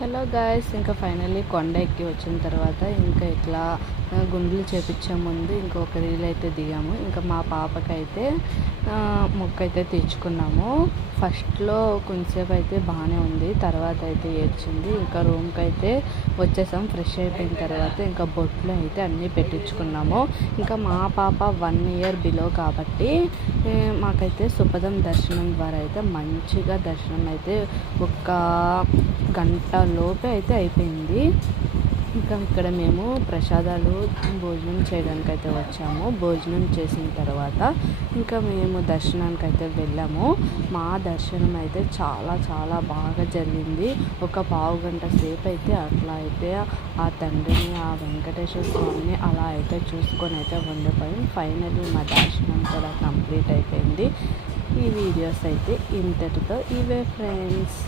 Hello guys, ఇంకా finally కొండ ఎక్కి వచ్చిన తర్వాత ఇంకా ఇట్లా గుండ్లు చేపించే ముందు ఇంకొక రీల్ అయితే దిగాము. ఇంకా మా పాపకైతే మొక్క అయితే తెచ్చుకున్నాము. ఫస్ట్లో కొంచెంసేపు అయితే బాగానే ఉంది, తర్వాత అయితే ఏడ్చింది. ఇంకా రూమ్కి అయితే వచ్చేసాం. ఫ్రెష్ అయిపోయిన తర్వాత ఇంకా బొట్లు అయితే అన్నీ పెట్టించుకున్నాము. ఇంకా మా పాప 1 ఇయర్ బిలో కాబట్టి మాకైతే సుపదం దర్శనం ద్వారా అయితే మంచిగా దర్శనం అయితే ఒక గంట లోపే అయితే అయిపోయింది. ఇంకా ఇక్కడ మేము ప్రసాదాలు భోజనం చేయడానికి అయితే వచ్చాము. భోజనం చేసిన తర్వాత ఇంకా మేము దర్శనానికి అయితే వెళ్ళాము. మా దర్శనం అయితే చాలా చాలా బాగా జరిగింది. ఒక పావు గంట సేపు అయితే అట్లా అయితే ఆ తండ్రిని, ఆ వెంకటేశ్వర స్వామిని అలా అయితే చూసుకొని అయితే ఉండిపోయాం. ఫైనల్లీ మా దర్శనం కూడా కంప్లీట్ అయిపోయింది. ఈ వీడియోస్ అయితే ఇంతటితో ఇవే ఫ్రెండ్స్.